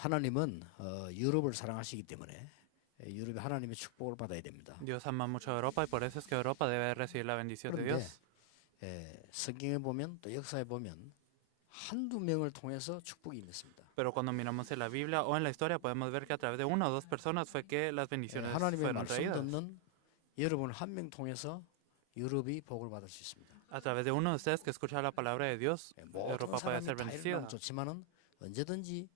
하나님은 유럽을 사랑하시기 때문에 유럽이 하나님의 축복을 받아야 됩니다. Dios ama mucho a Europa y por eso es que Europa debe recibir la bendición de 그런데 Dios. 성경에 보면 또 역사에 보면 한두 명을 통해서 축복이 임했습니다. Pero cuando miramos en la Biblia o en la historia podemos ver que a través de una o dos personas fue que las bendiciones 하나님의 fueron 말씀 traídas. 듣는 여러분 한 명 통해서 유럽이 복을 받을 수 있습니다. A través de uno de ustedes que escucha la palabra de Dios, 모든 Europa puede 사람이 ser 다 bendecida. 일어나면 좋지만은 언제든지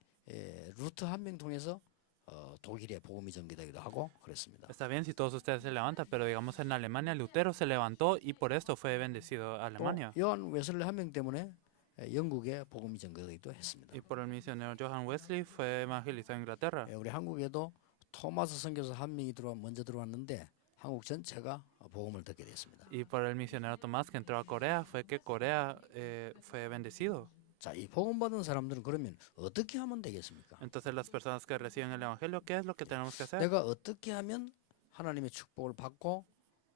루트 한 명 통해서 독일에 복음이 전개되기도 하고 그랬습니다. Está bien si todos ustedes se levantan, pero digamos en Alemania Lutero se levantó y por esto fue bendecido a 또 Alemania. 요한 웨슬리 한 명 때문에 영국에 복음이 전개되기도 했습니다. Y por el misionero Johann Wesley fue evangelizado en Inglaterra. 우리 한국에도 토마스 선교사 한 명이 먼저 들어왔는데 한국 전체가 복음을 듣게 됐습니다. Y por el misionero Tomás que entró a Corea fue que Corea fue bendecido. 자, 이 복음 받은 사람들은 그러면 어떻게 하면 되겠습니까? Entonces las personas que reciben el evangelio, ¿qué es lo que tenemos que hacer? 내가 어떻게 하면 하나님의 축복을 받고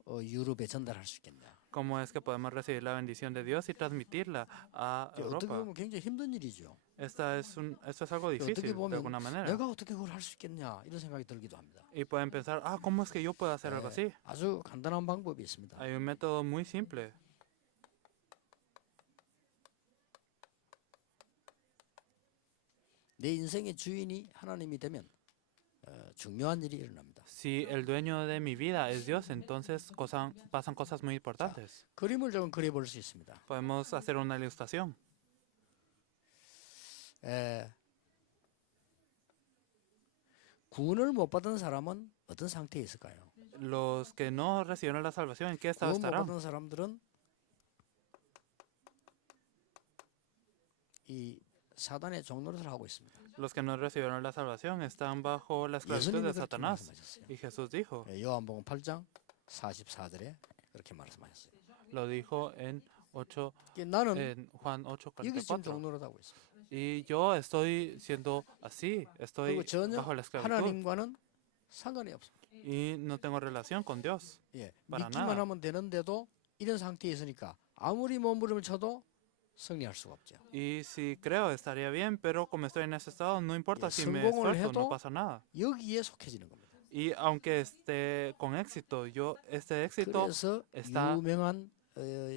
유럽에 전달할 수 있겠냐? ¿Cómo es que podemos recibir la bendición de Dios y transmitirla a 어떻게 Europa? 보면 굉장히 힘든 일이죠. Esto es algo 어떻게 difícil de 보면 alguna manera. 내가 어떻게 그걸 할 수 있겠냐 이런 생각이 들기도 합니다. Y pueden pensar, ¿cómo es que yo puedo hacer algo así? 아주 간단한 방법이 있습니다. Hay un método muy simple. 내 인생의 주인이 하나님이 되면 중요한 일이 일어납니다. Si el dueño de mi vida es Dios, entonces pasan cosas muy importantes. 그림을 좀 그려볼 수 있습니다. Podemos hacer una ilustración. 구원을 못 받은 사람은 어떤 상태에 있을까요? Los que no recibieron la salvación, ¿en qué estado 구원 못 estarán? 받은 사람들은 이 사단의 종노릇을 하고 있습니다. Los que no recibieron la salvación están bajo la esclavitud 예수님이 de 그렇게 Satanás. 말씀하셨어요. Y Jesús dijo, 요한복음 8장 44절에 그렇게 말씀하셨어요. lo dijo en 나는 Juan 여기 지금 8:44. 종노릇 하고 있습니다. Y yo estoy siendo así, estoy 그리고 전혀 bajo la esclavitud 하나님과는 상관이 없습니다. y no tengo relación con Dios. 예, para 믿기만 nada. 하면 되는데도 이런 상태에 있으니까 아무리 몸부림을 쳐도 승리할 수가 없죠. Y si creo estaría bien, pero como estoy en ese estado, no importa Y si me 성공을 esfuerzo, no 해도 pasa nada. 여기에 속해지는 겁니다. Y aunque esté con éxito, este éxito 그래서 está, 유명한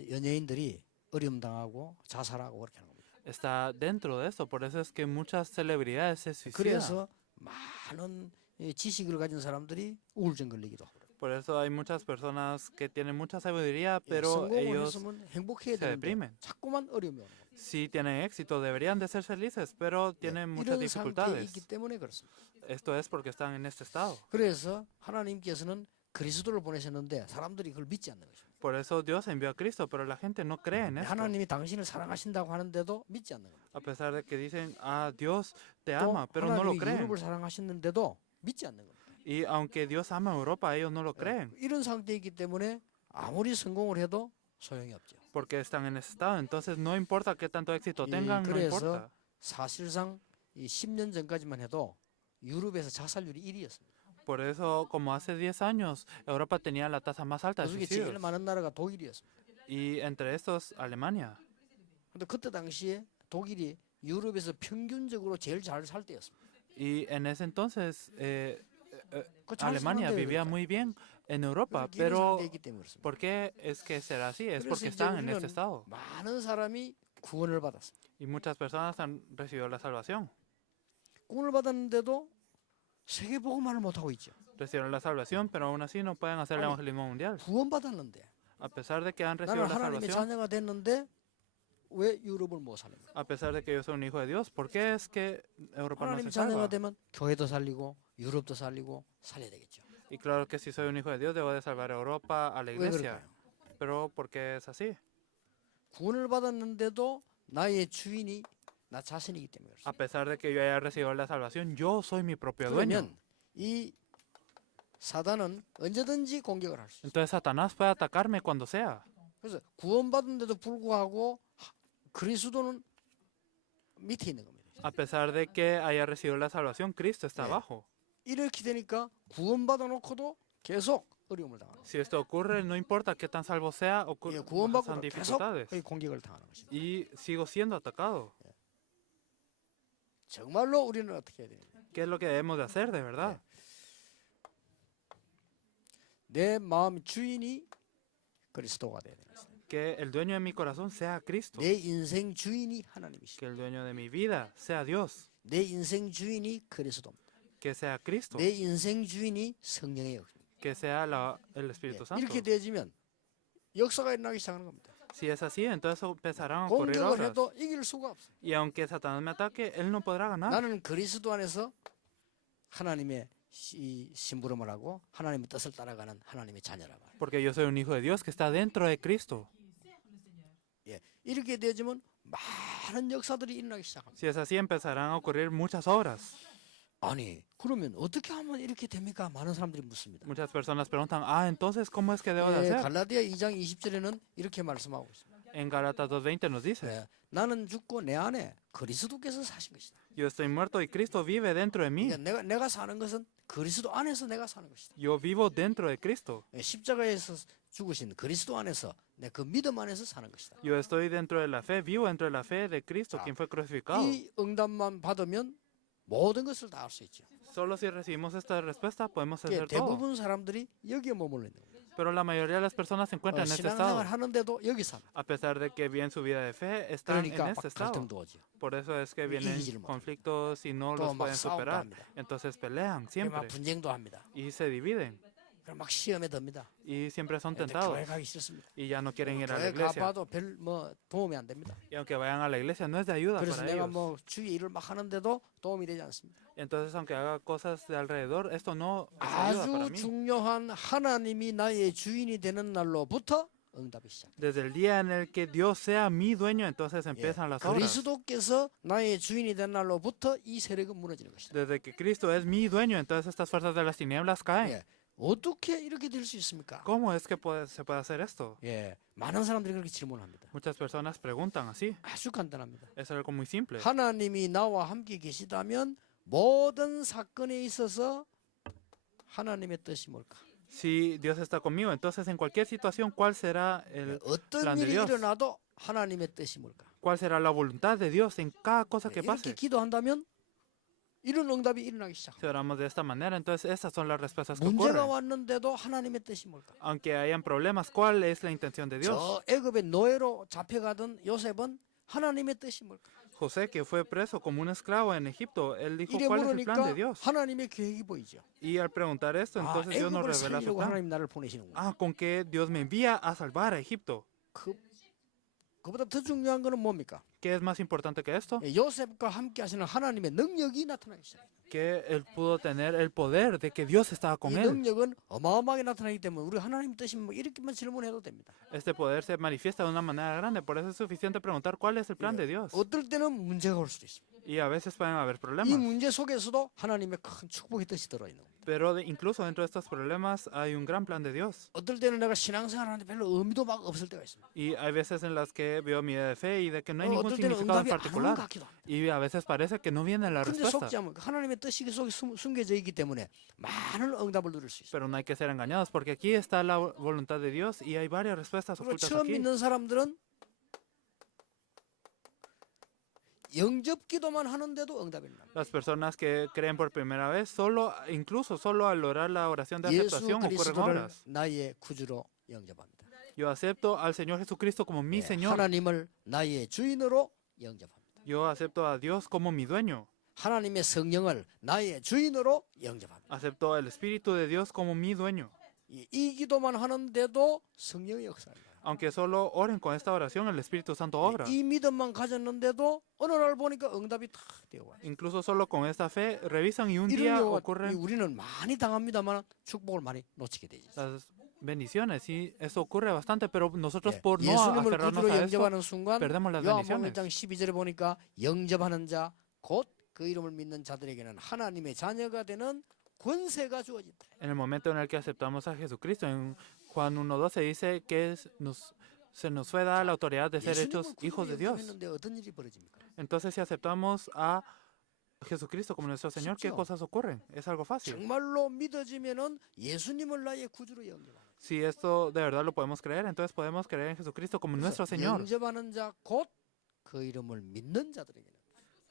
연예인들이 어려움 당하고 자살하고 그렇게 하는 겁니다. está dentro de eso. Por eso es que muchas celebridades se suicidan. 그래서 많은 지식을 가진 사람들이 우울증 걸리기도 하고. Por eso hay muchas personas que tienen mucha sabiduría, pero 성공을 ellos 했으면 행복해야 se 되는데 deprimen. 자꾸만 어려움이 오는 겁니다. Sí tienen éxito, deberían de ser felices, pero tienen muchas 이런 상태에 dificultades. 있기 때문에 그렇습니다. Esto es porque están en este estado. 그래서 하나님께서는 그리스도를 보내셨는데 사람들이 그걸 믿지 않는 것입니다. Por eso Dios envió a Cristo, pero la gente no cree en esto. 하나님이 당신을 사랑하신다고 하는데도 믿지 않는 겁니다. A pesar de que dicen, Dios te 또 ama, pero no lo 하나님이 creen. 유럽을 사랑하시는데도 믿지 않는 겁니다. Y aunque Dios ama a Europa, ellos no lo creen, 이런 상태에 있기 때문에 아무리 성공을 해도 소용이 없죠. porque están en ese estado. Entonces no importa qué tanto éxito tengan, no 그래서 importa. 사실상 이 10년 전까지만 해도 유럽에서 자살률이 1위였습니다. Por eso, como hace 10 años, Europa tenía la tasa más alta de 그중에 제일 suicidios. 많은 나라가 독일이었습니다. Y entre estos, Alemania. 근데 그때 당시에 독일이 유럽에서 평균적으로 제일 잘 살 때였습니다. Y en ese entonces, 그잘 Alemania 사는데 vivía 그러니까. muy bien en Europa, 그래서 이런 pero 상태에 있기 때문에 그렇습니다. ¿por qué es que será así? Es 그래서 porque 이제 están en este 우리는 estado. 많은 사람이 구원을 받았습니다. Y muchas personas han recibido la salvación. 구원을 받았는데도 세계 복음만을 못 하고 있죠. Recibieron la salvación, pero aún así no pueden hacer el 아니, evangelismo mundial. 구원 받았는데 A pesar de que han recibido 나는 la 하나님의 salvación, 자녀가 됐는데 왜 유럽을 못 살립니까? a pesar de que yo soy un hijo de Dios, ¿por qué es que Europa no 하나님 se 자녀가 salva? 되면 교회도 살리고 유럽도 살리고 살려야 되겠죠. Y claro que si soy un hijo de Dios, debo de salvar a Europa, a la 왜 iglesia. 그럴까요? Pero ¿por qué es así? 구원을 받았는데도 나의 주인이 나 자신이기 때문에 A 그렇습니다. pesar de que yo haya recibido la salvación, yo soy mi propio dueño. 그러면 이 사단은 언제든지 공격을 할 수 있어요. Entonces Satanás puede atacarme cuando sea. 그래서 구원받은데도 불구하고 그리스도는 밑에 있는 겁니다. A pesar de que haya recibido la salvación, Cristo está 네. abajo. 이렇게 되니까 구원받아 놓고도 계속 어려움을 당하는 Si esto ocurre, no importa qué tan salvo sea, 거예요. 구원받고 pasan 계속 dificultades. 공격을 당하는 것입니다. Y sigo siendo atacado. 정말로 우리는 어떻게 해야 되냐? ¿Qué es lo que debemos de hacer de verdad? 내 마음 주인이 그리스도가 돼야 되는 것입니다. Que el dueño de mi corazón sea Cristo. 내 인생 주인이 하나님이시고 Que el dueño de mi vida sea Dios. 내 인생 주인이 그리스도입니다. Que sea Cristo. 내 인생 주인이 성령의 역사입니다. Que sea el Espíritu Santo. 이렇게 되어지면 역사가 일어나기 시작하는 겁니다. Si es así, entonces empezarán a ocurrir 공격을 obras. 해도 이길 수가 없어요. Y aunque Satanás me ataque, él no podrá ganar. 나는 그리스도 안에서 하나님의 심부름을 하고 하나님의 뜻을 따라가는 하나님의 자녀라 말이에요. Porque yo soy un hijo de Dios que está dentro de Cristo. 예, 이렇게 되어지면 많은 역사들이 일어나기 시작합니다. Si es así, empezarán a ocurrir muchas obras. 아니, 그러면 어떻게 하면 이렇게 됩니까? 많은 사람들이 묻습니다. Muchas personas preguntan, entonces, ¿cómo es que debo de 예, hacer? 갈라디아 2장 20절에는 이렇게 말씀하고 있습니다. En Gálatas 2:20 nos dice, 예, 나는 죽고 내 안에 그리스도께서 사신 것이다. yo estoy muerto y Cristo vive dentro de mí. 그러니까 내가 사는 것은 그리스도 안에서 내가 사는 것이다. Yo vivo dentro de Cristo. 예, 십자가에서 죽으신 그리스도 안에서 내 그 믿음 안에서 사는 것이다. Yo estoy dentro de la fe, vivo dentro de la fe de Cristo, quien fue crucificado. 이 응답만 받으면 모든 것을 다 할 수 있죠. Solo si recibimos esta respuesta podemos 예, hacer todo. 대부분 사람들이 여기에 머물러 있는 거예요. Pero la mayoría de las personas se encuentran en este estado. 신앙생활 하는데도 여기 살아. A pesar de que viven su vida de fe, están en 그러니까 막 este estado. 갈등도 오죠. Por eso es que vienen 이기지를 못해요. conflictos y no 또 los 막 pueden 싸움도 superar. 합니다. Entonces pelean 막 siempre 분쟁도 합니다. y se dividen 그럼 막 시험에 듭니다. y siempre son 근데 tentados 교회 가기 싫습니다. y ya no quieren ir a la 교회 iglesia. 가봐도 별 뭐 도움이 안 됩니다. Y aunque vayan a la iglesia no es de ayuda 그래서 para 내가 ellos. 뭐 주위에 일을 막 하는데도 도움이 되지 않습니다. Entonces aunque haga cosas de alrededor, esto no es ayuda para 아주 mí. 중요한 하나님이 나의 주인이 되는 날로부터 응답이 시작. Desde el día en el que Dios sea mi dueño, entonces empiezan las obras. 그리스도께서 나의 주인이 된 날로부터 이 세력은 무너지는 것이다. Desde que Cristo es mi dueño, entonces estas fuerzas de las tinieblas caen. 예. 어떻게 이렇게 될 수 있습니까? ¿Cómo es que se puede hacer esto? 예, 많은 사람들이 그렇게 질문합니다. Muchas personas preguntan así. 아주 간단합니다. Es algo muy simple. 하나님이 나와 함께 계시다면 모든 사건에 있어서 하나님의 뜻이 뭘까? Si Dios está conmigo, entonces en cualquier situación, ¿cuál será 예, 어떤 plan de 일이 Dios. 일어나도 하나님의 뜻이 뭘까? cuál será la voluntad de Dios en cada cosa 예, que 이렇게 pase? 기도한다면 이런 응답이 일어나기 시작합니다. Si oramos de esta manera, entonces estas son las respuestas que 문제가 ocurren. 왔는데도 하나님의 뜻이 뭘까? Aunque hayan problemas, ¿cuál es la intención de Dios? 저 애굽의 노예로 잡혀가던 요셉은 하나님의 뜻이 뭘까? José, que fue preso como un esclavo en Egipto, él dijo, 이래 ¿cuál es el plan 물으니까 de Dios? 하나님의 계획이 보이죠. Y al preguntar esto, 아, entonces Dios nos 애굽을 revela su 살리려고 plan. 하나님 나를 보내시는구나. Con que Dios me envía a salvar a Egipto. 그보다 더 중요한 거는 뭡니까? ¿Qué es más importante que esto? 예, 요셉과 함께 하시는 하나님의 능력이 나타나기 시작해요. Que él pudo tener el poder de que Dios estaba con 이 él. 능력은 어마어마하게 나타나기 때문에 우리 하나님 뜻이 뭐 이렇게만 질문해도 됩니다. Este poder se manifiesta de una manera grande, por eso es suficiente preguntar cuál es el plan de Dios. 어떨 때는 문제가 올 수도 있습니다. Y a veces pueden haber 이 problemas, 문제 속에서도 하나님의 큰 축복의 뜻이 들어있는 겁니다. pero incluso dentro de estos problemas hay un gran plan de Dios. 어떨 때는 내가 신앙생활하는데 별로 의미도 막 없을 때가 있습니다. Y hay veces en las que veo mi vida de fe y de que no hay ningún 어떨 때는 significado en 응답이 안 오는 것 particular. 같기도 합니다. Y a veces parece que no viene la 근데 respuesta. 속지 않으면 하나님의 뜻이 그 속에 숨겨져 있기 때문에 많은 응답을 누릴 수 있어요. Pero no hay que ser engañados porque aquí está la voluntad de Dios y hay varias respuestas 그리고 ocultas 처음 aquí. 믿는 사람들은 영접 기도만 하는데도 응답이 납니다. Las personas que creen por primera vez, incluso solo al orar la oración de 예수 aceptación ocurren 그리스도를 obras. 나의 구주로 영접합니다. Yo acepto al Señor Jesucristo como mi 예, Señor. 하나님을 나의 주인으로 영접합니다. Yo acepto a Dios como mi dueño. 하나님의 성령을 나의 주인으로 영접합니다. Acepto el Espíritu de Dios como mi dueño. 이 기도만 하는데도 성령의 역사입니다. Aunque solo oren con esta oración, el Espíritu Santo obra. 이 믿음만 가졌는데도 어느 날 보니까 응답이 탁 되어 와요. Incluso solo con esta fe revisan y un 이런 día 경우가 ocurren 우리는 많이 당합니다만 축복을 많이 놓치게 되죠. las bendiciones. Y eso ocurre bastante, pero nosotros 예, por no 예수님을 aferrarnos 구주로 a esto, 영접하는 순간 perdemos las 요한복음 bendiciones. 1장 12절에 보니까 영접하는 자 곧 그 이름을 믿는 자들에게는 하나님의 자녀가 되는 권세가 주어진다. En el momento en el que aceptamos a Jesucristo, en Juan 1:12 dice que se nos fue dada la autoridad de ser hechos 예수님을 hijos de 구주로 Dios. 영접했는데 어떤 일이 벌어집니까? Entonces, si aceptamos a Jesucristo como nuestro Señor, ¿qué 쉽죠. cosas ocurren? Es algo fácil. 정말로 믿어지면은 예수님을 나의 구주로 영접합니다. Si esto de verdad lo podemos creer, entonces podemos creer en Jesucristo como nuestro Señor. 영접하는 자 곧 그 이름을 믿는 자들에게는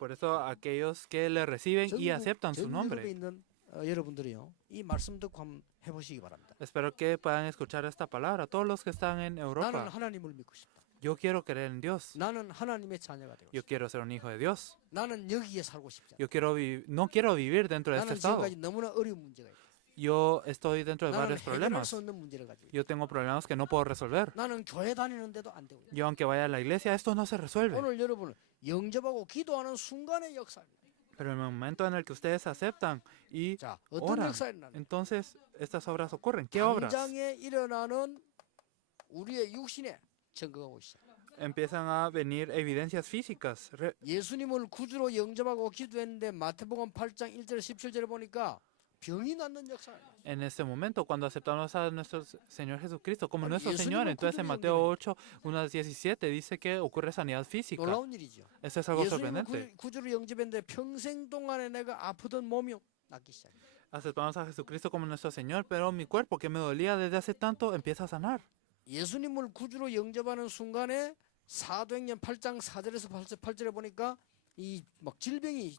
Por eso aquellos que le reciben y aceptan su 전 유럽에 nombre. 있는 여러분들이요, 이 말씀 듣고 한번 해보시기 바랍니다. Espero que puedan escuchar esta palabra. Todos los que están en 나는 Europa, 하나님을 믿고 싶다. yo quiero creer en Dios. 나는 하나님의 자녀가 되고 Yo 싶다. quiero ser un hijo de Dios. 나는 여기에 살고 싶지 않다. Yo quiero no quiero vivir dentro de este 나는 estado. 지금까지 너무나 어려운 문제가 있다. Yo estoy dentro de 나는 varios 해결할 problemas. 수 없는 문제를 가지고 있다. Yo tengo problemas que no puedo resolver. 나는 교회 다니는데도 안 되고 있다. Yo aunque vaya a la iglesia, esto no se resuelve. 오늘 여러분은 영접하고 기도하는 순간의 역사입니다. Pero en el momento en el que ustedes aceptan y 자, 어떤 oran, 역사가 일어나냐? entonces estas obras ocurren. ¿Qué obras? 당장에 일어나는 우리의 육신에 증거하고 있어. Empiezan a venir evidencias físicas. 예수님을 구주로 영접하고 기도했는데 마태복음 8장 1절 17절에 보니까 병이 낫는 역사예요. En este momento, cuando aceptamos a nuestro Señor Jesucristo como Bueno, nuestro y eso Señor, mismo entonces en ocurre Mateo en 8, 1-17 dice que ocurre sanidad física. 놀라운 일이죠. Esto es algo 예수님을 sorprendente. 구주로 영접했는데 평생 동안에 내가 아프던 몸이 낫기 시작해요. Aceptamos a Jesucristo como nuestro Señor, pero mi cuerpo que me dolía desde hace tanto empieza a sanar. 예수님을 구주로 영접하는 순간에 사도행전 8장 4절에서 8절에 보니까 이 막 질병이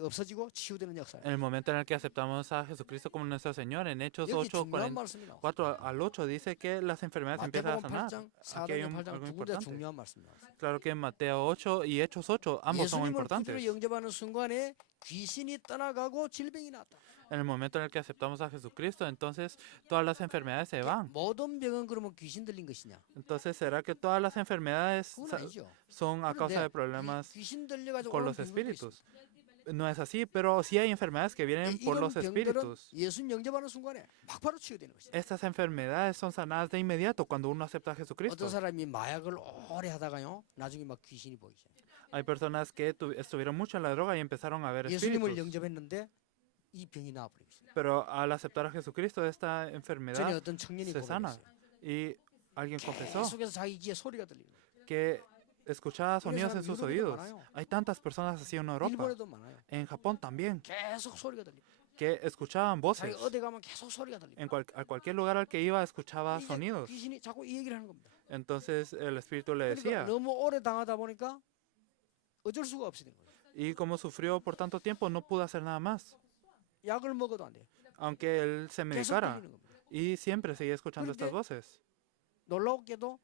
없어지고 치유되는 역사예요. En el momento en el que aceptamos a Jesucristo como nuestro Señor, en Hechos 여기 8, 중요한 말씀이 나와요. 4 al 8 dice que las enfermedades empiezan a 마태복음 sanar. 8장, Aquí hay 사도행전 8장 algo 두 군데 importante. 중요한 말씀이 나와요. Claro que en Mateo 8 y Hechos 8 ambos son 예수님을 importantes. 구주로 영접하는 순간에 귀신이 떠나가고 질병이 났다. En el momento en el que aceptamos a Jesucristo, entonces todas las enfermedades se van. 모든 병은 그러면 귀신 들린 것이냐? Entonces, ¿será que todas las enfermedades 그건 아니죠. son a causa 그런데 de problemas 귀신 들려가지고 con 오는 los 병들도 espíritus? No es así, pero sí hay enfermedades que vienen por 이런 los 병들은 espíritus. 예수님 영접하는 순간에 막 바로 치유되는 것이죠. Estas enfermedades son sanadas de inmediato cuando uno acepta a Jesucristo. 어떤 사람이 마약을 오래 하다가요, 나중에 막 귀신이 보이죠. Hay personas que estuvieron mucho en la droga y empezaron a ver 예수님을 espíritus. 영접했는데 이 병이 나와버립니다. Pero al aceptar a Jesucristo, esta 전에 enfermedad 어떤 청년이 se sana. 고백했어요. Y alguien confesó 계속해서 자기 귀에 소리가 들리는 거예요. que escuchaba sonidos en 사람 sus 유럽에도 oídos. 많아요. Hay tantas personas así en Europa, 일본에도 많아요. en Japón también, 계속 소리가 들립니다. que escuchaban 자기 voces. 어디 가면 계속 소리가 들립니다. A cualquier lugar al que iba escuchaba 이게 sonidos. 귀신이 자꾸 이 얘기를 하는 겁니다. Entonces el espíritu le 그러니까 decía, 너무 오래 당하다 보니까 어쩔 수가 없이 된 거예요. y como sufrió por tanto tiempo, no pudo hacer nada más, 약을 먹어도 안 돼요. aunque él se 계속 medicara. 들리는 겁니다. Y siempre seguía escuchando estas 그런데 voces. 놀랍게도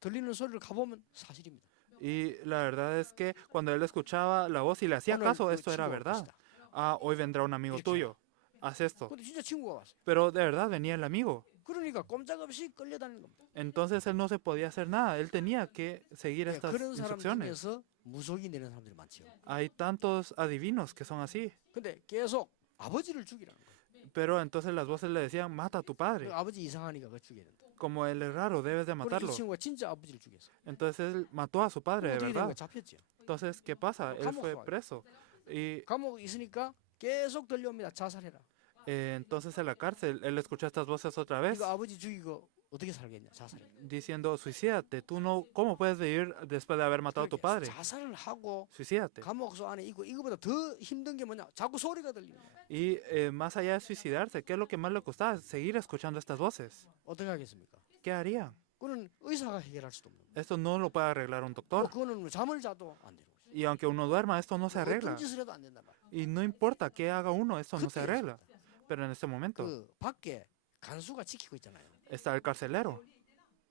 들리는 소리를 가보면 사실입니다. Y la verdad es que cuando él escuchaba la voz y le hacía 오늘 caso, 그 esto era 친구가 올 verdad. 것이다. Ah, hoy vendrá un amigo 이렇게 tuyo, haz esto. 근데 진짜 친구가 왔어요. Pero de verdad venía el amigo. 그러니까 꼼짝없이 끌려다니는 겁니다. Entonces él no se podía hacer nada, él tenía que seguir 예, estas 그런 사람 instrucciones. 중에서 무속이 되는 사람들이 많죠. Hay tantos adivinos que son así. 근데 계속 아버지를 죽이라는 거예요. Pero entonces las voces le decían, mata a tu padre. 그 아버지 이상하니까 그걸 죽여야 된다. Como él es raro, debes de 그런데 matarlo. 이 친구가 진짜 아버지를 죽였어요. Entonces él mató a su padre, de 어떻게 된 거야? verdad. 잡혔죠. Entonces, ¿qué pasa? Él 감옥 fue 가요. preso. Y 감옥에 있으니까 계속 들려옵니다. 자살해라. entonces en la cárcel, él escuchó estas voces otra vez, 이거 아버지 죽이고 어떻게 살겠냐? 자살해. diciendo, suicídate. Tú no, ¿cómo puedes vivir después de haber matado a tu padre? 자살을 하고 Suicídate. 감옥소 안에 있고 이거보다 더 힘든 게 뭐냐? 자꾸 소리가 들리는 거야. Y más allá de suicidarse, ¿qué es lo que más le costaba? Seguir escuchando estas voces. 어떻게 하겠습니까? ¿Qué harían? 그거는 의사가 해결할 수도 없는 거예요. Esto no lo puede arreglar un doctor. 그거는 잠을 자도 안 되는 거죠. Y aunque uno duerma, esto no se arregla. 어떤 짓을 해도 안 된단 말이야. Y no importa qué haga uno, esto no se 그때 arregla. Pero en este momento 그 밖에 간수가 지키고 있잖아요. está el carcelero.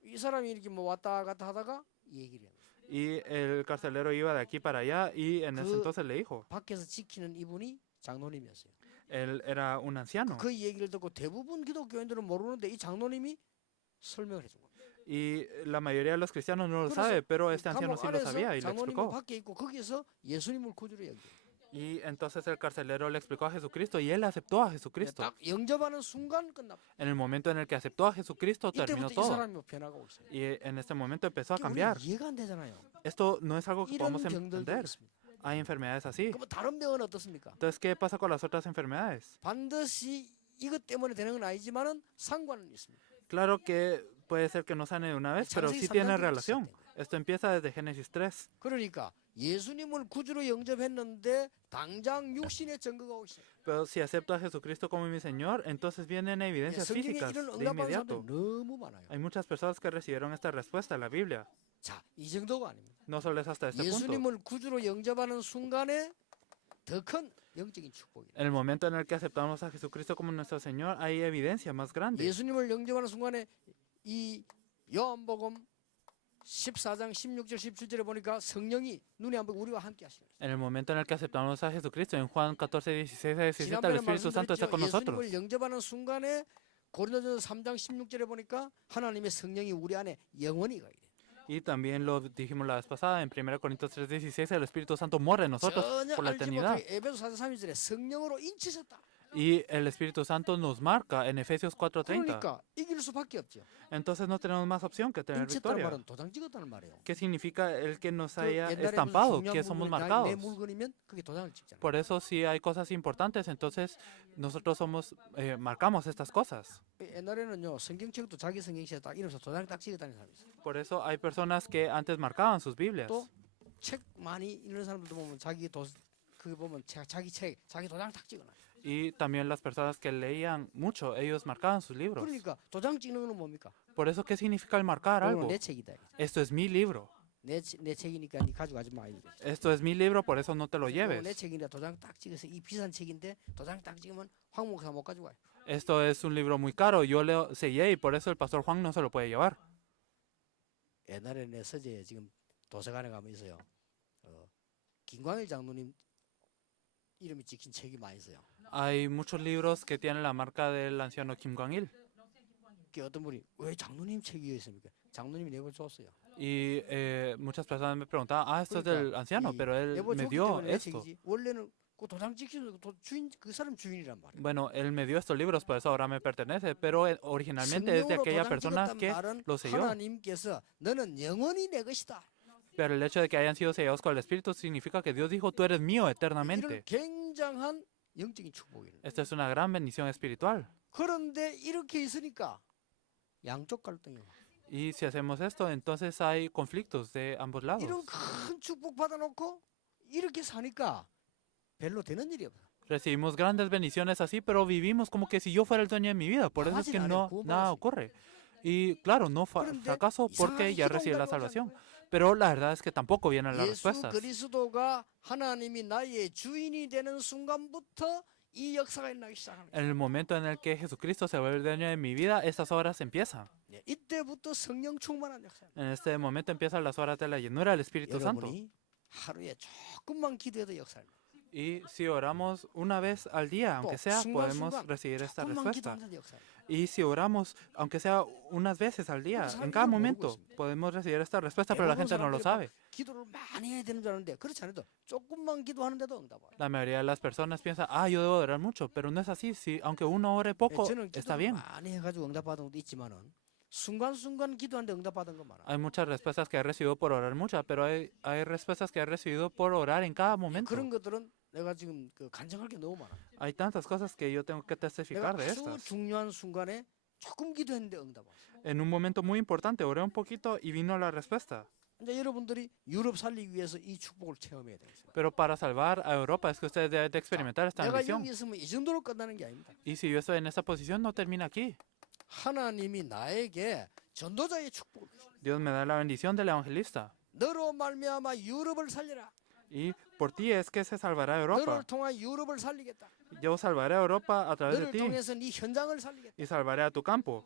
이 사람이 이렇게 뭐 왔다 갔다 하다가 이 얘기를 해요. Y el carcelero iba de aquí para allá y en ese 그- entonces le dijo, 밖에서 지키는 이분이 장로님이었어요. él era un anciano. 그 얘기를 듣고 대부분 기독교인들은 모르는데 이 장로님이 설명을 해준 거예요. Y la mayoría de los cristianos no lo 그래서 sabe, pero este anciano 감옥 sí lo 안에서 sabía y le 장로님은 explicó. 밖에 있고 거기에서 예수님을 구주로 여겨요. Y entonces el carcelero le explicó a Jesucristo y él aceptó a Jesucristo. 딱 영접하는 순간 끝났고 En el momento en el que aceptó a Jesucristo, terminó 이때부터 이 todo. 사람이 변화가 오고 있어요. Y en este momento empezó a 그게 cambiar. 우리가 이해가 안 되잖아요. Esto no es algo que 이런 podemos 병들도 entender. 있습니다. Hay enfermedades así. 그럼 다른 병은 어떻습니까? Entonces, ¿qué pasa con las otras enfermedades? 반드시 이것 때문에 되는 건 아니지만은 상관은 있습니다. Claro que puede ser que no sane de una vez, pero 창세기 sí tiene 3장부터 relación. 시작된 거예요. Esto empieza desde Génesis 3. 그러니까 예수님을 구주로 영접했는데 당장 육신의 증거가 오기 시작해요. Pero si acepto a Jesucristo como mi Señor, entonces vienen evidencias 성경에 físicas 이런 de 응답하는 inmediato. 사람들이 너무 많아요. Hay muchas personas que recibieron esta respuesta en la Biblia. 자, 이 정도가 아닙니다. No solo es hasta este punto. 예수님을 구주로 영접하는 순간에 더 큰 영적인 축복이. En el momento en el que aceptamos a Jesucristo como nuestro Señor, hay evidencia más grande. 예수님을 영접하는 순간에 이 요한복음 14장 16절 17절에 보니까 성령이 눈에 안 보이고 우리와 함께 하시는 거예요. En el momento en el que aceptamos a Jesucristo, en Juan 14, 16 a 17, el 지난번에 Espíritu Santo está con 말씀드렸죠. nosotros. 예수님을 영접하는 순간에 고린도전서 3장 16절에 보니까 하나님의 성령이 우리 안에 영원히 가요. Y también lo dijimos la vez pasada, en 1 Corintios 3, 16, el Espíritu Santo mora en nosotros 전혀 por la 알지 eternidad. 못하게 에베소 4장 32절에 성령으로 인치셨다. Y el Espíritu Santo nos marca en Efesios 4:30. 그러니까 이길 수밖에 없죠. Entonces no tenemos más opción que tener 인쳤다는 victoria. 말은 도장 찍었다는 말이에요. ¿Qué significa el que nos 그 haya 옛날에 무슨 estampado, 중요한 que somos 물건이 내 marcados? 물건이면 그게 도장을 찍잖아요. Por eso si hay cosas importantes, entonces nosotros somos marcamos estas cosas. 옛날에는요 성경책도 자기 성경책에 딱 이름서 도장 딱 찍었다는 사람이 있어요. Por eso hay personas que antes marcaban sus Biblias. 또 책 많이 읽는 사람들도 보면 자기 그게 보면 자기 책 자기 도장 딱 찍어놔요. Y también las personas que leían mucho, ellos marcaban sus libros. 그러니까 도장 찍는 거는 뭡니까? Por eso, ¿qué significa el marcar 이거는 algo? 내 책이다. Esto es mi libro. 내 책이니까 니 가져가지 마. 이거죠. Esto es mi libro, por eso no te lo 내 lleves. 책인데 도장 딱 찍어서 이 비싼 책인데 도장 딱 찍으면 황 목사 못 가져가요. Esto es un libro muy caro, yo lo sellé y por eso el pastor Juan no se lo puede llevar. 옛날에 내 서재에 지금 도서관에 가면 있어요. 김광일 장로님 이름이 찍힌 책이 많이 있어요. Hay muchos libros que tienen la marca del anciano Kim Kwang-il. 그 어떤 분이 왜 장로님 책이 있습니까? 장로님이 내고 줬어요. Y muchas personas me preguntaban, esto es 그러니까 del anciano, 이 pero él 내고 me 줬기 dio 때문에 내 esto. 책이지. 원래는 그 도장 찍힌 주인 그 사람 주인이란 말이에요. Bueno, él me dio estos libros, por eso ahora me pertenece, pero originalmente es de 성령으로 aquella 도장 persona 찍었단 que 말은 lo selló. 하나님께서 너는 영원히 내 것이다. Pero el hecho de que hayan sido sellados con el Espíritu significa que Dios dijo, tú eres mío 이런 eternamente. 굉장한 영적인 축복이에요. Esta es una gran bendición espiritual. 그런데 이렇게 있으니까 양쪽 갈등이 와. Y si hacemos esto, entonces hay conflictos de ambos lados. 이런 큰 축복 받아놓고 이렇게 사니까 별로 되는 일이 없어. Recibimos grandes bendiciones así, pero vivimos como que si yo fuera el dueño de mi vida. Por eso es que no, nada ocurre. Y claro, no fracaso porque ya recibí la salvación. Pero la verdad es que tampoco vienen las 예수 respuestas. 그리스도가 하나님이 나의 주인이 되는 순간부터 이 역사가 일어나기 시작합니다. En el momento en el que Jesucristo se vuelve el dueño de mi vida, estas horas empiezan. 이때부터 성령 충만한 역사입니다. En este momento empiezan las horas de la llenura del Espíritu Santo. 여러분이 하루에 조금만 기도해도 역사입니다. Y si oramos una vez al día, aunque sea, podemos recibir esta 조금만 respuesta. 기도하는데도 역사입니다. Y si oramos, aunque sea unas veces al día, en cada momento, podemos recibir esta respuesta, pero la gente no lo sabe. 기도를 많이 해야 되는 줄 아는데 그렇지 않아도 조금만 기도하는데도 응답 와요. La mayoría de las personas piensan, yo debo orar mucho, pero no es así. Si, aunque uno ore poco, 저는 está 기도를 bien. 많이 해가지고 응답받은 것도 있지만은 순간순간 기도하는데 응답받은 거 많아. Hay muchas respuestas que he recibido por orar mucho, pero hay respuestas que he recibido por orar en cada momento. 그런 것들은 내가 지금 그 간증할 게 너무 많아. Hay tantas cosas que yo tengo que 내가 testificar de 아주 estas. 중요한 순간에 조금 기도했는데 응답 왔어. En un momento muy importante, oré un poquito y vino la respuesta. 이제 여러분들이 유럽 살리기 위해서 이 축복을 체험해야 되겠어요. Pero para salvar a Europa es que ustedes deben de experimentar esta 내가 bendición. 여기 있으면 이 정도로 끝나는 게 아닙니다. Y si yo estoy en esta posición, no termina aquí. 하나님이 나에게 전도자의 축복을 주십니다. Dios me da la bendición del evangelista. 너로 말미암아 유럽을 살려라. Y por ti es que se salvará 너를 Europa. 통해 유럽을 살리겠다. Yo salvaré a Europa a través de 너를 ti 통해서 네 현장을 살리겠다. y salvaré a tu campo.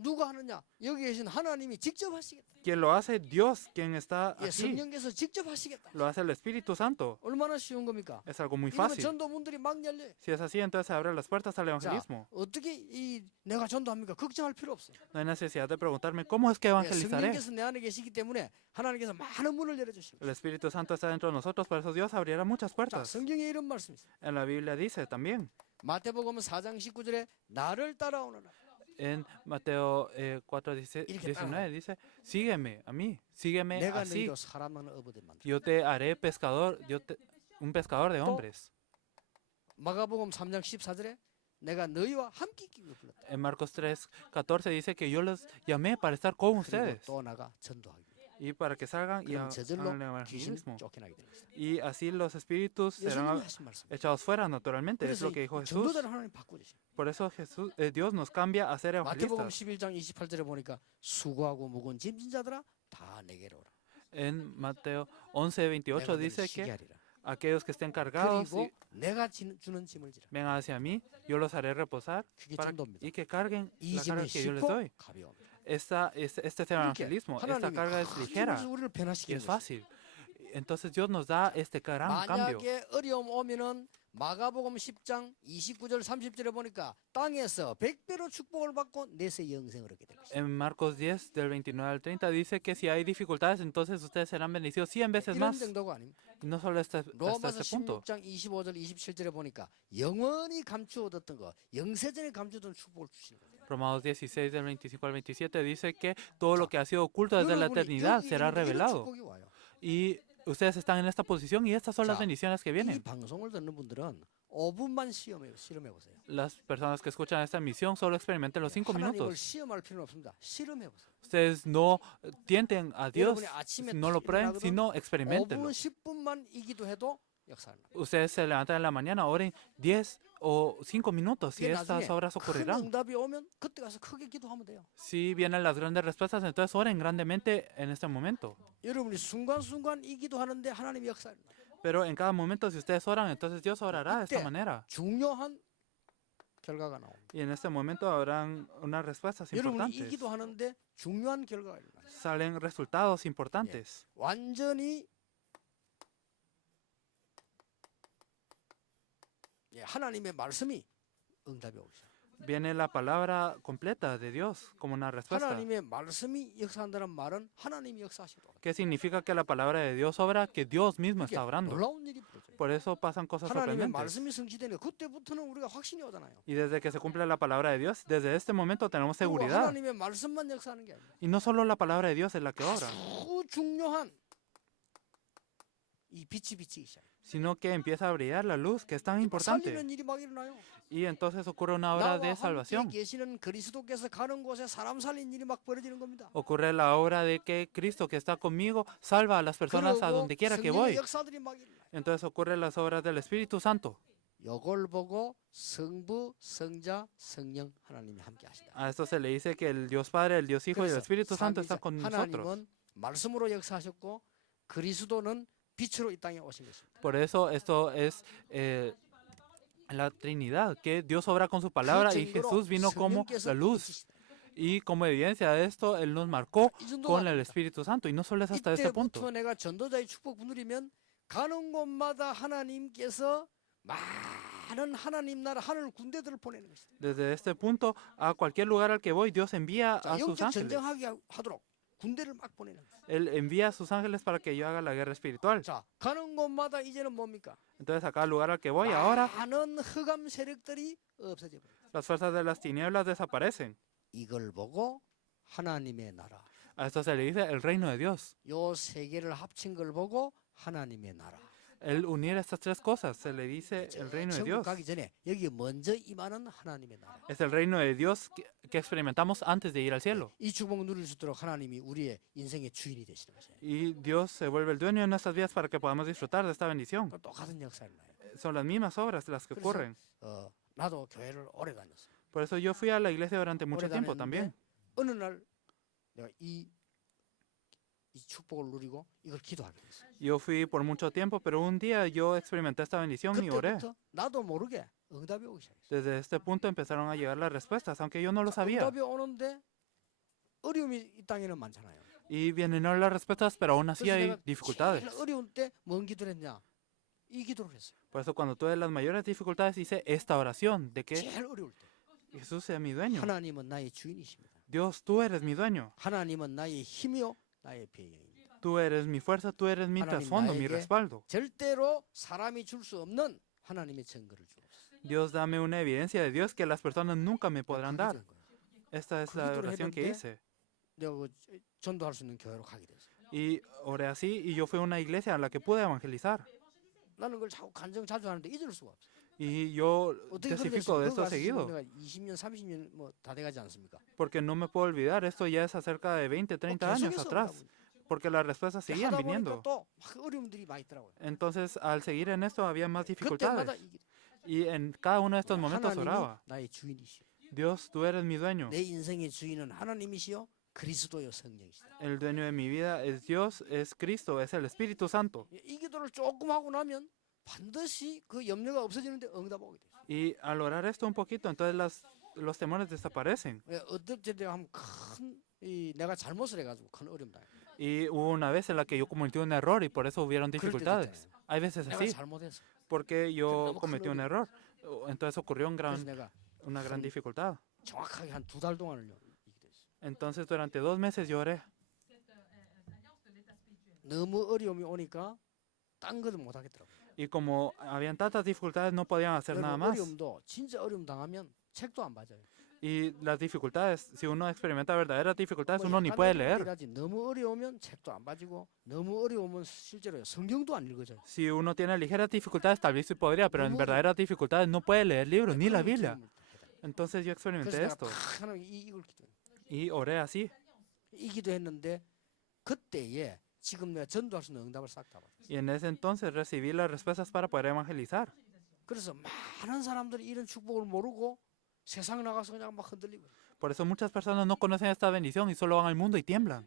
누가 하느냐? 여기 계신 하나님이 직접 하시겠다. Quien lo hace, Dios, quien está 예, aquí. 성령께서 직접 하시겠다. Lo hace el Espíritu Santo. 얼마나 쉬운 겁니까? Es algo muy 이러면 fácil. 전도 문들이 막 열려요. Si es así, entonces se abren las puertas al 자, evangelismo. 어떻게 이 내가 전도합니까? 걱정할 필요 없어요. No hay necesidad de preguntarme cómo es que 예, evangelizaré. 성령께서 내 안에 계시기 때문에 하나님께서 많은 문을 열어주십니다. El Espíritu Santo está dentro de nosotros, por eso Dios abrirá muchas 자, puertas. 성경에 이런 말씀이 있어요. En la Biblia dice también, 마태복음 4장 19절에 나를 따라오너라. en Mateo 4:19 dice, sígueme a mí, sígueme 내가 así. 너희로 사람을 얻게 만들어. Yo te haré pescador, un pescador de hombres. 마가복음 3장 14절에 내가 너희와 함께 있기를 불렀다. En Marcos 3:14 dice que yo los llamé para estar con 그리고 ustedes 또 나가 전도하기. y para que salgan y 그럼 저절로 hagan el 귀신이 evangelismo. 쫓겨나게 되는 것입니다. Y así los espíritus serán 예수님이 하신 말씀. echados fuera naturalmente. Es 그래서 lo que dijo 이 Jesús. 전도자를 하나님 바꾸죠. Por eso Dios nos cambia a ser 마태복음 evangelistas. 11장 28절에 보니까 수고하고 무거운 짐진 자들아 다 내게로 오라. En Mateo 11:28 내가 너를 dice 쉬게 que 하리라. aquellos que estén cargados 그리고 내가 주는 짐을 지라. vengan hacia mí, yo los haré reposar 그게 para, 전도입니다. y que carguen 이 la carga 짐은 que yo les 쉽고 doy. 가벼웁니다. Este es el evangelismo. Esta carga es ligera 우리를 y 변화시키는 es 것입니다. fácil. Entonces Dios nos da este gran cambio. 만약에 어려움 오면은 마가복음 10장 29절 30절에 보니까 땅에서 100배로 축복을 받고 내세 영생을 얻게 됩니다. En Marcos 10, del 29 al 30, dice que si hay dificultades, entonces ustedes serán bendecidos 100 veces 이런 más. 정도가 아닙니다. Y no solo hasta 로마서 este punto. 16장 25절 27절에 보니까 영원히 감추어뒀던 거 영세전에 감추어둔 축복을 주시는 거예요. Romanos 16, del 25 al 27, dice que todo lo que ha sido oculto desde la eternidad será 이런 revelado. 축복이 와요. Y ustedes están en esta posición y estas son las 자, bendiciones que 이 vienen. 방송을 듣는 분들은 5분만 실험해 보세요. Las personas que escuchan esta emisión solo experimenten los 5 하나님을 minutos. 시험할 필요는 없습니다. 실험해 보세요. Ustedes no tienten a Dios, 여러분이 아침에 no lo prueben, 일어나거든 sino experimentenlo. 5분 10분만 이기도 해도 역사를 납니다. Ustedes se levantan en la mañana, oren 10 o 5 minutos y 이게 estas 나중에 obras 큰 ocurrirán. 응답이 오면 그때 가서 크게 기도하면 돼요. Si vienen las grandes respuestas, entonces oren grandemente en este momento. 여러분이 순간순간 이 기도하는데 하나님이 역사를 납니다. Pero en cada momento, si ustedes oran, entonces Dios orará de esta 이때 manera. 중요한 결과가 나옵니다. Y en este momento habrán unas respuestas 여러분이 이 importantes. 기도하는데 중요한 결과가 일어나요. Salen resultados importantes. 완전히 하나님의 말씀이 응답이 오죠. Viene la palabra completa de Dios como una respuesta. 하나님의 말씀이 역사한다는 말은 하나님이 역사하시도록. ¿Qué significa que la palabra de Dios obra? Que Dios mismo 그게 está obrando. 놀라운 일이 벌어져요. Por eso pasan cosas 하나님의 sorprendentes. 말씀이 성취되는 그때부터는 우리가 확신이 오잖아요. Y desde que se cumple la palabra de Dios, desde este momento tenemos 그리고 seguridad. 하나님의 말씀만 역사하는 게 아니에요. Y no solo la palabra de Dios es la que obra, 아주 중요한 이 빛이 비치기 시작해요. sino que empieza a brillar la luz, que es tan importante. 살리는 일이 막 일어나요. Y entonces ocurre una obra 나와 de 함께 salvación. 계시는 그리스도께서 가는 곳에 사람 살린 일이 막 벌어지는 겁니다. Ocurre la obra de que Cristo que está conmigo salva a las personas a 그리고 donde quiera que 성령의 voy. 역사들이 막 일어나요. Entonces ocurren las obras del Espíritu Santo. 이걸 보고 성부, 성자, 성령 하나님이 함께 하시다. A esto se le dice que el Dios Padre, el Dios Hijo y el 그래서 Espíritu Santo están con nosotros. 하나님은 말씀으로 역사하셨고 그리스도는 빛으로 이 땅에 오신 것입니다. Por eso esto es la Trinidad, que Dios obra con su palabra y Jesús vino como la luz. Y como evidencia de esto, Él nos marcó con el Espíritu Santo. Y no solo es hasta este punto. 이때부터 내가 전도자의 축복 누리면 가는 곳마다 하나님께서 많은 하나님 나라 하늘 군대들을 보내는 것입니다. Desde este punto, a cualquier lugar al que voy, Dios envía 자, a sus 영적 ángeles. 전쟁하게 하도록 군대를 막 보내는 거예요. Él envía a sus ángeles para que yo haga la guerra espiritual. 자, 가는 곳마다 이제는 뭡니까? Entonces, a cada lugar al que voy ahora, 많은 흑암 세력들이 없어져 버려요. las fuerzas de las tinieblas desaparecen. 이걸 보고 하나님의 나라, A esto se le dice el reino de Dios. 요 세 개를 합친 걸 보고 하나님의 나라. El unir estas tres cosas se le dice el reino de 천국 Dios. 가기 전에 여기 먼저 임하는 하나님의 나라. Es el reino de Dios que experimentamos antes de ir al cielo. 이 축복 누릴 수 있도록 하나님이 우리의 인생의 주인이 되시는 거죠. Y Dios se vuelve el dueño de nuestras vidas para que podamos disfrutar de esta bendición. 그 똑같은 역사를 나요. Son las mismas obras las que 그래서 ocurren. 나도 교회를 오래 다녔어요. Por eso yo fui a la iglesia durante mucho 오래 tiempo 다녔는데 también. 어느 날 내가 이 축복을 누리고 이걸 기도하게 됐어요. Yo fui por mucho tiempo, pero un día yo experimenté esta bendición y oré. 그때부터 나도 모르게 응답이 오기 시작했어요. Desde este punto empezaron a llegar las respuestas, aunque yo no lo sabía. 응답이 오는데 어려움이 이 땅에는 많잖아요. Y vienen las respuestas, pero aún así 그래서 hay 내가 dificultades. 제일 어려운 때 뭔 기도를 했냐? 이 기도를 했어요. Por eso cuando tuve las mayores dificultades hice esta oración de que 제일 어려울 때 Jesús sea mi dueño. 하나님은 나의 주인이십니다. Dios, tú eres mi dueño. 하나님은 나의 힘이요 나의 배경입니다. Tú eres mi fuerza, tú eres mi 하나님 trasfondo, mi 나에게 respaldo. 절대로 사람이 줄 수 없는 하나님의 증거를 주옵소서. Dios, dame una evidencia de Dios que las personas nunca me podrán 그게 dar. 된 거예요. Esta es 그 la 기도를 oración que 했는데 hice. 내가 그 전도할 수 있는 교회로 가게 됐어요. Y oré así y yo fui a una iglesia a la que pude evangelizar. 나는 그걸 자주 하는데 잊을 수가 없어요. Y yo 어떻게 testifico de esto seguido, 내가 20년, 30년 뭐 다 돼가지 않습니까? porque no me puedo olvidar, esto ya es acerca de 20, 30 años 계속해서 atrás. 응답을 porque las respuestas seguían 하다 보니까 viniendo. 또 막 어려움들이 많이 있더라고요. Entonces, al seguir en esto, había más 그때마다 dificultades. Y en cada uno de estos momentos 하나님이 oraba, 나의 주인이시오. Dios, tú eres mi dueño. 내 인생의 주인은 하나님이시요 그리스도요 성령이시다. El dueño de mi vida es Dios, es Cristo, es el Espíritu Santo. 이 기도를 조금 하고 나면 반드시 그 염려가 없어지는데 응답 오게 돼요. Y al orar esto un poquito, entonces los temores desaparecen. 어떨 때 내가 내가 잘못을 해가지고 큰 어려움 당해. Y hubo una vez en la que yo cometí un error y por eso hubieron 그럴 때도 dificultades. 있잖아요. Hay veces 내가 así, 잘못했어. porque yo 너무 큰 cometí un 어려움. error. Entonces ocurrió 그래서 내가 una gran dificultad. 정확하게 한 2달 동안을 이기게 됐어. Entonces durante 2 meses lloré. 너무 어려움이 오니까 딴 것도 못 하겠더라고. Y como habían tantas dificultades, no podían hacer nada más. 어려움도 진짜 어려움 당하면 책도 안 봐줘요. Y las dificultades, si uno experimenta verdaderas dificultades, 뭐 uno ni 약간 puede 어려운 leer. 일이라지 너무 어려우면 책도 안 봐지고 너무 어려우면 실제로 성경도 안 읽어져요. Si uno tiene ligeras dificultades, tal vez sí podría, pero en 너무 verdaderas dificultades no puede leer libros ni la 그런 Biblia. 경험을 해야 돼요. Entonces yo 그래서 experimenté 내가 esto 탁 하나님 이걸 기도해. y oré así. 이 기도했는데 그때에 지금 내가 전도할 수 있는 응답을 싹 다 받았어요. Y en ese entonces recibí las respuestas para poder evangelizar. 그래서 많은 사람들이 이런 축복을 모르고 세상 나가서 그냥 막 흔들리고. Por eso muchas personas no conocen esta bendición y solo van al mundo y tiemblan.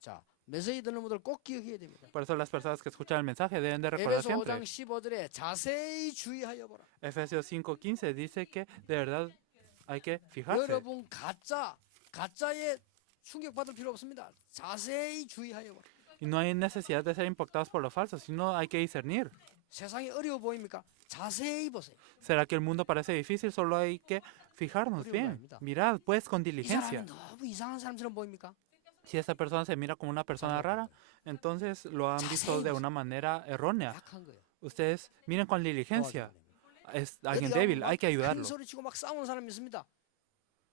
자, 메시지 듣는 분들 꼭 기억해야 됩니다. Por eso las personas que escuchan el mensaje deben de recordar 에베소 5장 siempre. 15절에 자세히 주의하여 보라. Efesios 5:15 dice que de verdad hay que fijarse. 여러분 가짜에 충격받을 필요 없습니다. 자세히 주의하여 보라. Y no hay necesidad de ser impactados por lo falso, sino hay que discernir. 세상이 어려워 보입니까? 자세히 보세요. ¿Será que el mundo parece difícil? Solo hay que fijarnos bien. Mirad, pues, con 이 diligencia. 사람이 너무 이상한 사람처럼 보입니까? Si esta persona se mira como una persona rara, entonces lo han visto de una manera errónea. 약한 거예요. Ustedes miren con diligencia. Es alguien 어디 débil, 가면 hay que 큰 ayudarlo. 소리 치고 막 싸우는 사람이 있습니다.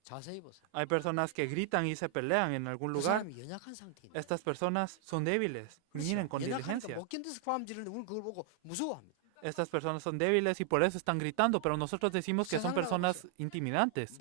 자세히 보세요. Hay personas que gritan y se pelean en algún 그 lugar. 사람이 연약한 상태입니다. Estas personas son débiles. Miren con 연약하니까 diligencia. 못 견뎌서 ความ지르는데 우리는 그걸 보고 무서워합니다. Estas personas son débiles y por eso están gritando, pero nosotros decimos que son personas intimidantes.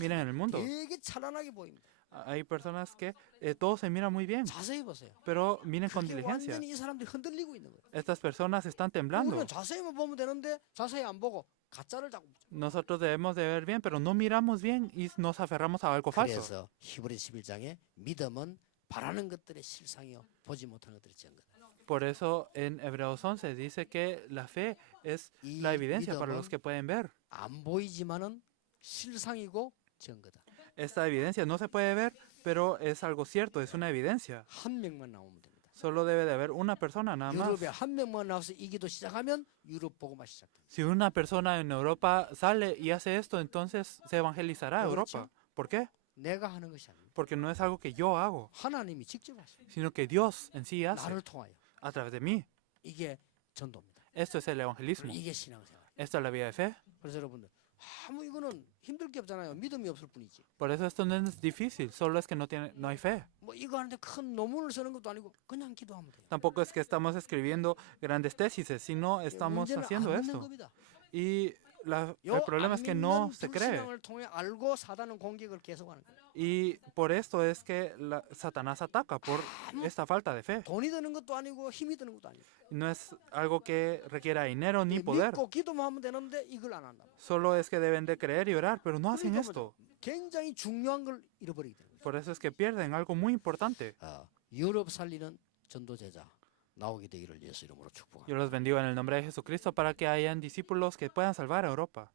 Miren en el mundo. 되게 찬란하게 보입니다. Hay personas que todo se mira muy bien, 자세히 보세요. pero miren con 그게 diligencia. 완전히 이 사람들이 흔들리고 있는 거예요. Estas personas están temblando. 우리는 자세히만 보면 되는데 자세히 안 보고 가짜를 자꾸 붙여. Nosotros debemos de ver bien, pero no miramos bien y nos aferramos a algo falso. 그래서 히브리 11장에 믿음은 바라는 것들의 실상이요 보지 못하는 것들의 증거다. Por eso en Hebreos 11 dice que la fe es 이 la evidencia para los 믿음은 que pueden ver. 안 보이지만은 실상이고 증거다. Esta evidencia no se puede ver, pero es algo cierto, es una evidencia. 한 명만 나오면 됩니다. Solo debe de haber una persona nada más. 유럽에 한 명만 나와서 이 기도 시작하면 유럽 복음화 시작됩니다. Si una persona en Europa sale y hace esto, entonces se evangelizará a 그렇죠. Europa. ¿Por qué? 내가 하는 것이 아닙니다. Porque no es algo que yo hago, 하나님이 직접 하십니다. sino que Dios en sí hace 나를 통하여. a través de mí. 이게 전도입니다. Esto es el evangelismo. 이게 신앙생활. Esto es la vida de fe. 그래서 여러분들 아무 이거는 힘들 게 없잖아요. 믿음이 없을 뿐이지. Por eso esto no es difícil, solo es que no hay fe. 뭐 이거 하는데 큰 논문을 쓰는 것도 아니고 그냥 기도하면 돼요. Tampoco es que estamos escribiendo grandes tesis, sino estamos 문제는 haciendo 안 믿는 esto. 겁니다. Y el 요 problema es que no se cree. 불신앙을 통해 알고 사단은 공격을 계속하는 거예요. Y por esto es que Satanás ataca, por esta falta de fe. 돈이 드는 것도 아니고 힘이 드는 것도 아니고. No es algo que requiera dinero ni poder. 믿고 기도만 하면 되는데 이걸 안 한다. Solo es que deben de creer y orar, pero no hacen 그러니까 esto. 굉장히 중요한 걸 잃어버리게 되는 거예요. Por eso es que pierden algo muy importante. 유럽 살리는 전도 제자 나오게 되기를 예수 이름으로 축복합니다. Yo los bendigo en el nombre de Jesucristo para que hayan discípulos que puedan salvar a Europa.